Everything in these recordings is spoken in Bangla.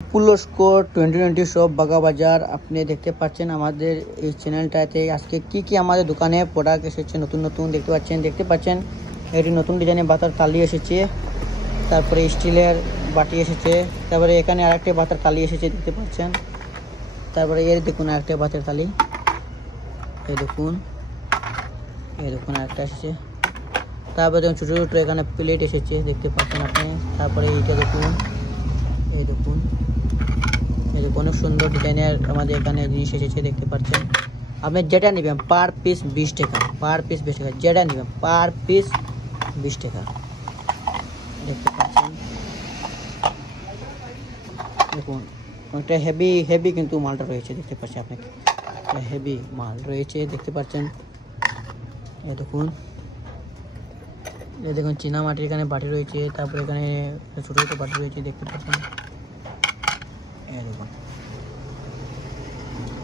পুলস্কো 2020 শপ বাগাবাজার। আপনি দেখতে পাচ্ছেন আমাদের এই চ্যানেলটাতে আজকে কি আমাদের দোকানে প্রোডাক্ট এসেছে নতুন নতুন দেখতে পাচ্ছেন এটি নতুন ডিজাইনের বাতার থালি এসেছে, তারপরে স্টিলের বাটি এসেছে, তারপরে এখানে আরেকটা বাতার থালি এসেছে দেখতে পাচ্ছেন, তারপরে এর দেখুন আরেকটা বাতের থালি, এই দেখুন আরেকটা এসেছে, তারপরে দেখুন ছোটো ছোটো এখানে প্লেট এসেছে দেখতে পাচ্ছেন আপনি, তারপরে এইটা দেখুন, এই দেখুন অনেক সুন্দর ডিজাইনের আমাদের এখানে জিনিস এসেছে দেখতে পাচ্ছেন। আপনি যেটা নেবেন পার পিস 20 টাকা, যেটা নেবেন পার পিস 20 টাকা দেখতে পাচ্ছেন। দেখুন একটা হেভি কিন্তু মালটা রয়েছে দেখতে পাচ্ছেন, আপনাকে হেভি মাল রয়েছে দেখতে পাচ্ছেন। এই দেখুন চীনা মাটির এখানে বাটি রয়েছে, তারপরে এখানে ছোটো ছোটো বাটি রয়েছে দেখতে পাচ্ছেন। দেখুন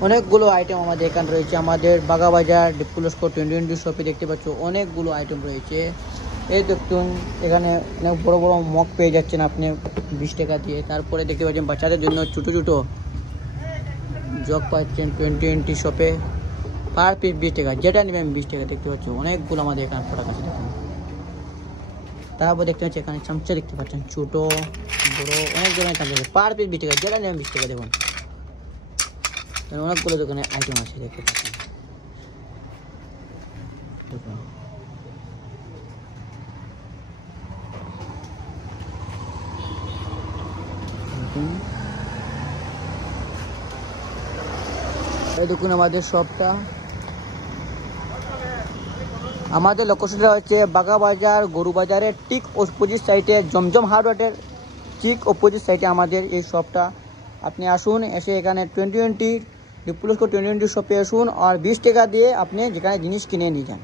অনেকগুলো আইটেম আমাদের এখানে রয়েছে, আমাদের বাগাবাজার পুলস্কো 2020 শপে দেখতে পাচ্ছ অনেকগুলো আইটেম রয়েছে। এই দেখুন এখানে অনেক বড় বড় মগ পেয়ে যাচ্ছেন আপনি 20 টাকা দিয়ে, তারপরে দেখতে পাচ্ছেন বাচ্চাদের জন্য ছোটো ছোটো জগ পাচ্ছেন 2020 শপে পার পিস 20 টাকা, যেটা নেবেন 20 টাকা দেখতে পাচ্ছ। অনেকগুলো আমাদের এখানে প্রোডাক্ট আছে দেখুন। তারপর দেখতে পাচ্ছি এখানে চামচা দেখতে পাচ্ছেন, ছোটো বড় অনেক ধরনের চামচা আছে পার পিস 20 টাকা, যেটা নেবেন 20 টাকা। দেখুন অনেকগুলো দোকানে আইটেম আছে দেখতে পাচ্ছেন। এই দেখুন আমাদের শপটা, আমাদের লোকেশনটা হচ্ছে বাগাবাজার গরুবাজারের ঠিক অপোজিট সাইডে, জমজম হার্ডওয়ারের ঠিক অপোজিট সাইডে আমাদের এই শপটা। আপনি আসুন, এসে এখানে 2020 পুলস্কো 2020 শপে আসুন আর 20 টাকা দিয়ে আপনি যেখানে জিনিস কিনে নিয়ে যান।